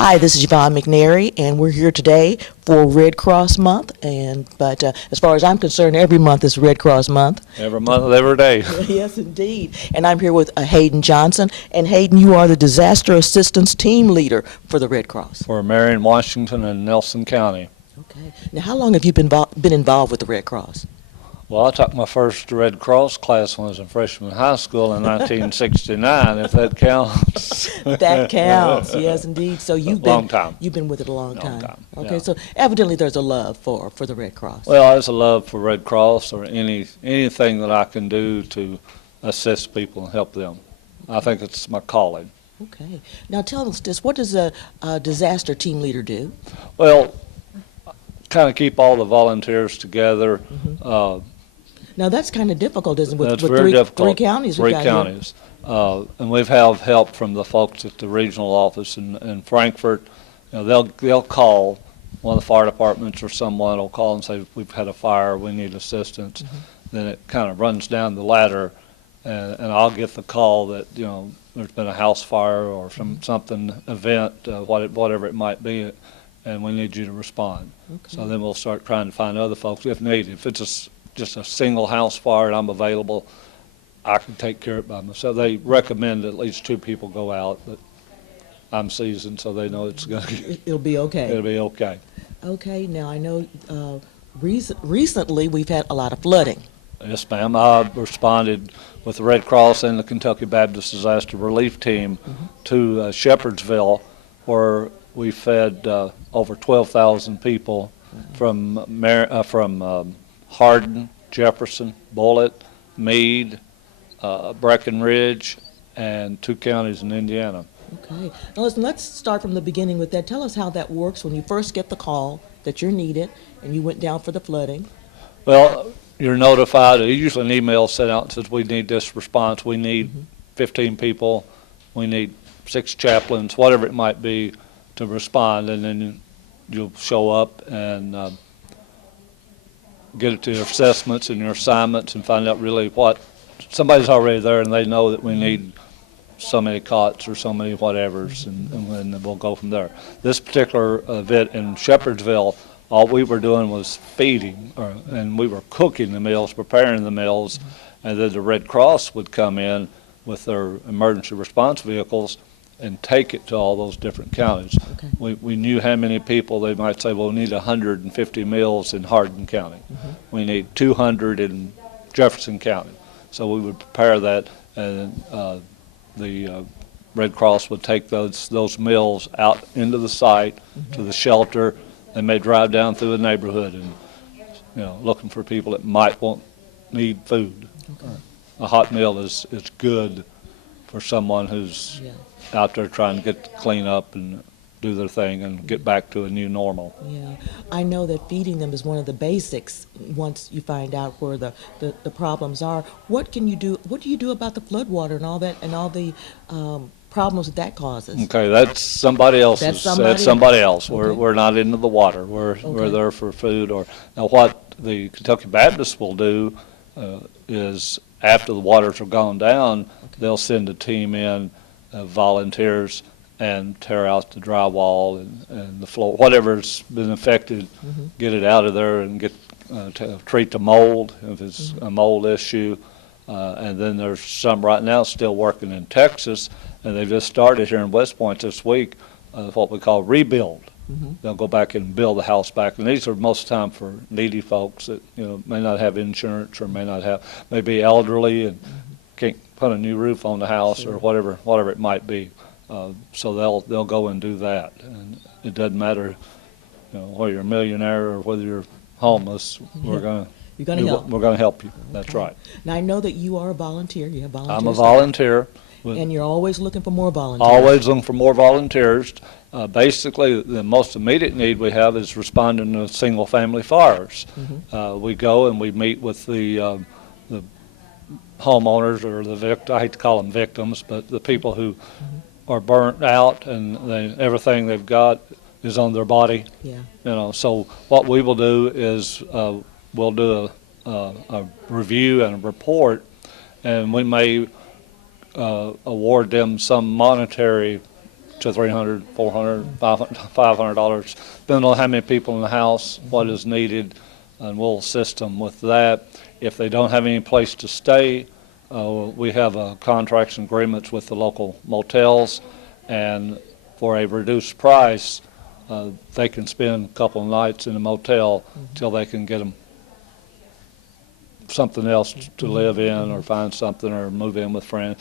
Hi, this is Yvonne McNary, and we're here today for Red Cross Month. But as far as I'm concerned, every month is Red Cross Month. Every month, every day. Yes, indeed. And I'm here with Hayden Johnson. And Hayden, you are the Disaster Assistance Team Leader for the Red Cross. For Marion, Washington, and Nelson County. Okay. Now, how long have you been involved with the Red Cross? Well, I took my first Red Cross class when I was in freshman high school in 1969, if that counts. That counts, yes, indeed. So you've Long time. You've been with it a long Long time. time, Okay, yeah. so evidently there's a love for the Red Cross. Well, there's a love for Red Cross or anything that I can do to assist people and help them. I think it's my calling. Okay. Now tell us this, what does a disaster team leader do? Well, kind of keep all the volunteers together. Now that's kind of difficult, isn't it, That's with very three difficult. counties? Three we've got here? counties. And we've had help from the folks at the regional office in Frankfort. You know, they'll call one of the fire departments or someone will call and say, we've had a fire, we need assistance. Then it kind of runs down the ladder, and I'll get the call that, you know, there's been a house fire or something event, whatever it might be, and we need you to respond. Okay. So then we'll start trying to find other folks if needed. If it's just a single house fire and I'm available, I can take care of it by myself. They recommend at least 2 people go out, but I'm seasoned, so they know it's going to It'll be okay. it'll be okay. Okay, now I know recently we've had a lot of flooding. Yes, ma'am. I responded with the Red Cross and the Kentucky Baptist Disaster Relief Team to Shepherdsville, where we fed over 12,000 people from Hardin, Jefferson, Bullitt, Meade, Breckenridge, and 2 counties in Indiana. Okay. Now listen, let's start from the beginning with that. Tell us how that works when you first get the call that you're needed and you went down for the flooding. Well, you're notified. Usually an email sent out and says, we need this response. We need 15 people. We need 6 chaplains, whatever it might be, to respond. And then you'll show up and get it to your assessments and your assignments and find out really what somebody's already there and they know that we need so many cots or so many whatevers, and then we'll go from there. This particular event in Shepherdsville, all we were doing was feeding, and we were cooking the meals, preparing the meals, and then the Red Cross would come in with their emergency response vehicles and take it to all those different counties. Okay. We knew how many people. They might say, well, we need 150 meals in Hardin County. We need 200 in Jefferson County. So we would prepare that, and the Red Cross would take those meals out into the site to the shelter. They may drive down through the neighborhood and, you know, looking for people that might need food. Okay. A hot meal is good for someone who's out there trying to clean up and do their thing and get back to a new normal. Yeah, I know that feeding them is one of the basics once you find out where the problems are. What can you do? What do you do about the floodwater and all that and all the problems that causes? Okay, that's somebody else's. That's somebody else. Okay. We're not into the water. We're there for food. Now what the Kentucky Baptists will do is after the waters are gone down, they'll send a team in, volunteers, and tear out the drywall and the floor, whatever's been affected, get it out of there and get to treat the mold if it's a mold issue. And then there's some right now still working in Texas, and they've just started here in West Point this week what we call rebuild. They'll go back and build the house back, and these are most of the time for needy folks that, you know, may not have insurance or may be elderly and can't put a new roof on the house or whatever it might be. So they'll go and do that, and it doesn't matter, you know, whether you're a millionaire or whether you're homeless. You're going to help. We're going to help you. That's right. Now I know that you are a volunteer. You have volunteers. I'm a volunteer. And you're always looking for more volunteers. Always looking for more volunteers. Basically, the most immediate need we have is responding to single-family fires. We go and we meet with the homeowners or I hate to call them victims, but the people who are burnt out and everything they've got is on their body. Yeah. You know, so what we will do is we'll do a review and a report, and we may award them some monetary to $300, $400, $500, depending on how many people in the house, what is needed, and we'll assist them with that. If they don't have any place to stay, we have contracts and agreements with the local motels, and for a reduced price, they can spend a couple of nights in a motel till they can get them something else to live in, or find something, or move in with friends.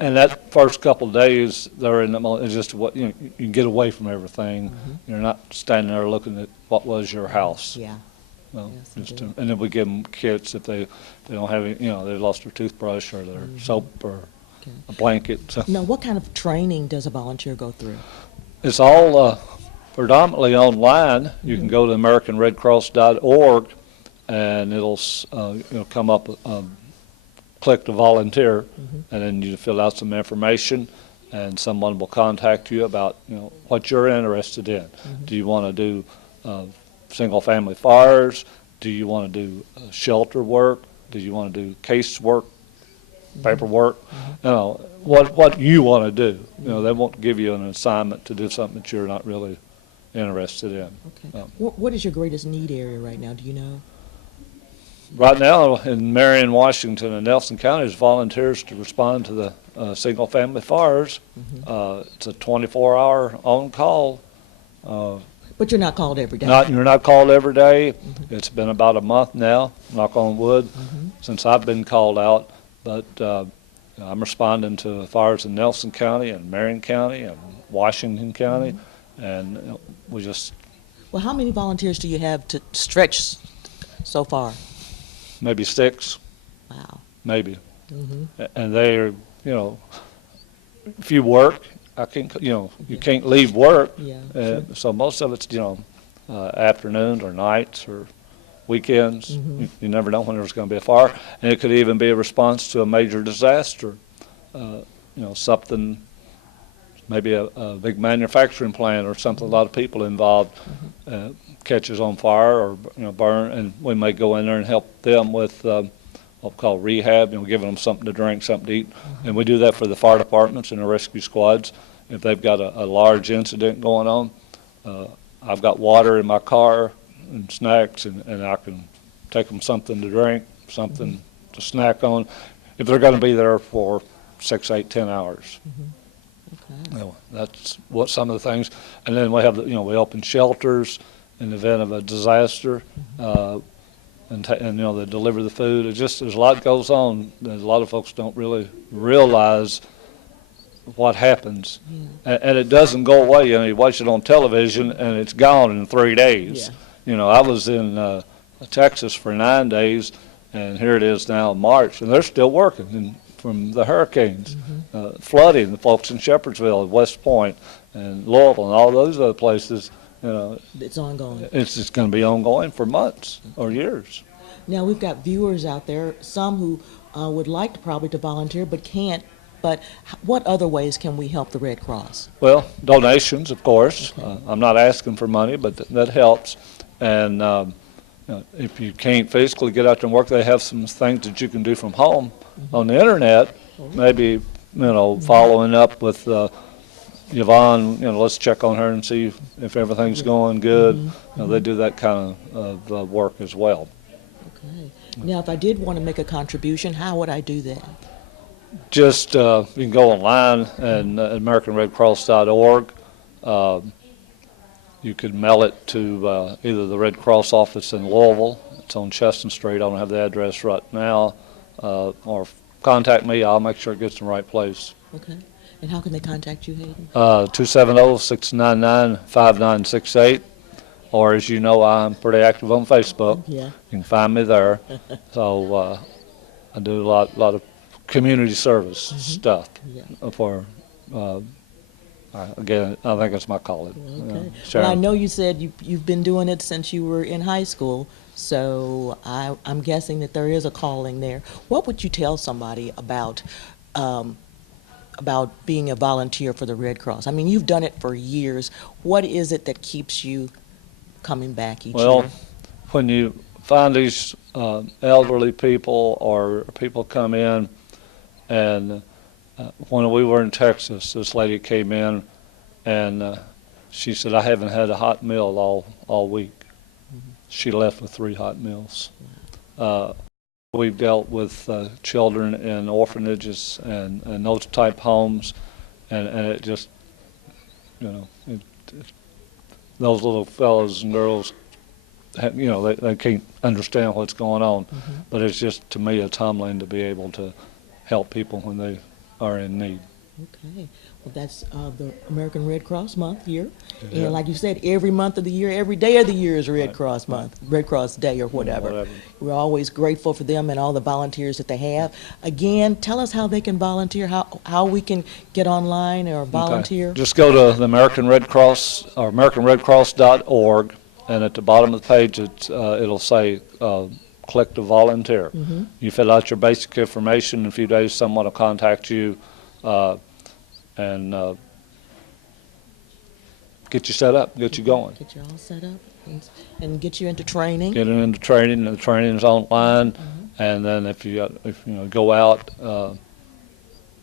And that first couple of days, they're in the it's just what you can get away from everything. You're not standing there looking at what was your house. Yeah. Well, Yes, just indeed. and then we give them kits if they don't have any, they lost their toothbrush or their soap or Okay. a blanket. So Now, what kind of training does a volunteer go through? it's all predominantly online. You can go to AmericanRedCross.org, and it'll come up, click to volunteer, and then you fill out some information, and someone will contact you about what you're interested in. Do you want to do single-family fires? Do you want to do shelter work? Do you want to do case work, paperwork? What you want to do. They won't give you an assignment to do something that you're not really interested in. Okay. What is your greatest need area right now? Do you know? Right now in Marion, Washington, and Nelson counties, volunteers to respond to the single-family fires. It's a 24-hour on-call. But you're not called every day. You're not called every day. It's been about a month now, knock on wood, since I've been called out. But I'm responding to fires in Nelson County and Marion County and Washington County, and we just Well, how many volunteers do you have to stretch so far? maybe 6, Wow. maybe. And they're, if you work, you can't leave work. Yeah, So most of it's, afternoons or nights or weekends. You never know when there's going to be a fire. And it could even be a response to a major disaster. Something, maybe a big manufacturing plant or something, a lot of people involved catches on fire or burn, and we may go in there and help them with what we call rehab, giving them something to drink, something to eat. And we do that for the fire departments and the rescue squads. If they've got a large incident going on, I've got water in my car and snacks, and I can take them something to drink, something to snack on, if they're going to be there for 6, 8, 10 hours. Okay. That's what some of the things. And then we have, we open shelters in the event of a disaster, and they deliver the food. There's a lot goes on. There's a lot of folks don't really realize what happens, and it doesn't go away. You watch it on television, and it's gone in 3 days. I was in Texas for 9 days, and here it is now in March, and they're still working from the hurricanes, flooding, the folks in Shepherdsville, West Point, and Louisville, and all those other places. It's ongoing. It's just going to be ongoing for months or years. Now, we've got viewers out there, some who would like to probably to volunteer but can't. But what other ways can we help the Red Cross? Well, donations, of course. I'm not asking for money, but that helps. And if you can't physically get out there and work, they have some things that you can do from home on the internet. Maybe following up with Yvonne. Let's check on her and see if everything's going good. They do that kind of work as well. Okay. Now, if I did want to make a contribution, how would I do that? Just you can go online and AmericanRedCross.org. You could mail it to either the Red Cross office in Louisville. It's on Cheston Street. I don't have the address right now. Or contact me. I'll make sure it gets in the right place. Okay. And how can they contact you, Hayden? 270-699-5968. Or, as you know, I'm pretty active on Facebook. Yeah. You can find me there. So I do a lot of community service stuff for, again, I think it's my calling. Okay. Sharon. Well, I know you said you've been doing it since you were in high school, so I'm guessing that there is a calling there. What would you tell somebody about being a volunteer for the Red Cross? I mean, you've done it for years. What is it that keeps you coming back each year? When you find these elderly people or people come in, and when we were in Texas, this lady came in and she said, I haven't had a hot meal all week. She left with 3 hot meals. We've dealt with children in orphanages and those type homes, and it just, those little fellows and girls, they can't understand what's going on. But it's just, to me, it's humbling to be able to help people when they are in need. Okay. Well, that's the American Red Cross month here. Yeah. And like you said, every month of the year, every day of the year is Red Cross month, Red Cross Day or whatever. We're always grateful for them and all the volunteers that they have. Again, tell us how they can volunteer, how we can get online or volunteer. Okay. Just go to the American Red Cross or AmericanRedCross.org, and at the bottom of the page it'll say click to volunteer. You fill out your basic information. In a few days someone will contact you and get you set up, get you going. Get you all set up and get you into training. Get into training. The training is online, and then if you go out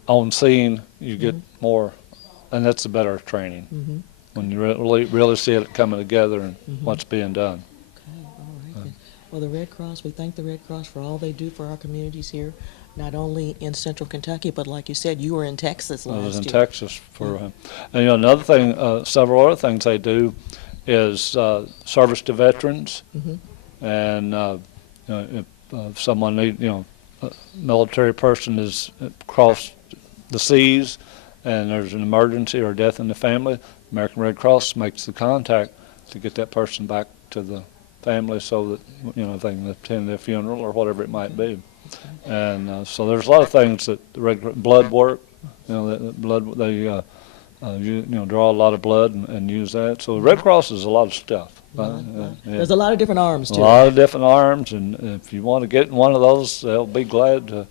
on scene, you get more, and that's the better training when you really see it coming together and what's being done. Okay, all right. Then. Well, the Red Cross, we thank the Red Cross for all they do for our communities here, not only in Central Kentucky, but like you said, you were in Texas last year. I was in Texas for, and another thing, several other things they do is service to veterans, and if someone a military person is across the seas, and there's an emergency or death in the family, American Red Cross makes the contact to get that person back to the family so that they can attend their funeral or whatever it might be. And so there's a lot of things that the blood work, the blood they draw a lot of blood and use that. So the Red Cross is a lot of stuff. There's a lot of different arms to it. A lot of different arms, and if you want to get in one of those, they'll be glad to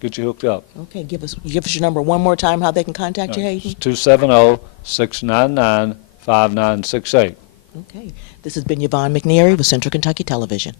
get you hooked up. Okay, give us your number one more time, how they can contact you, Hayden. 270-699-5968. Okay. This has been Yvonne McNeary with Central Kentucky Television.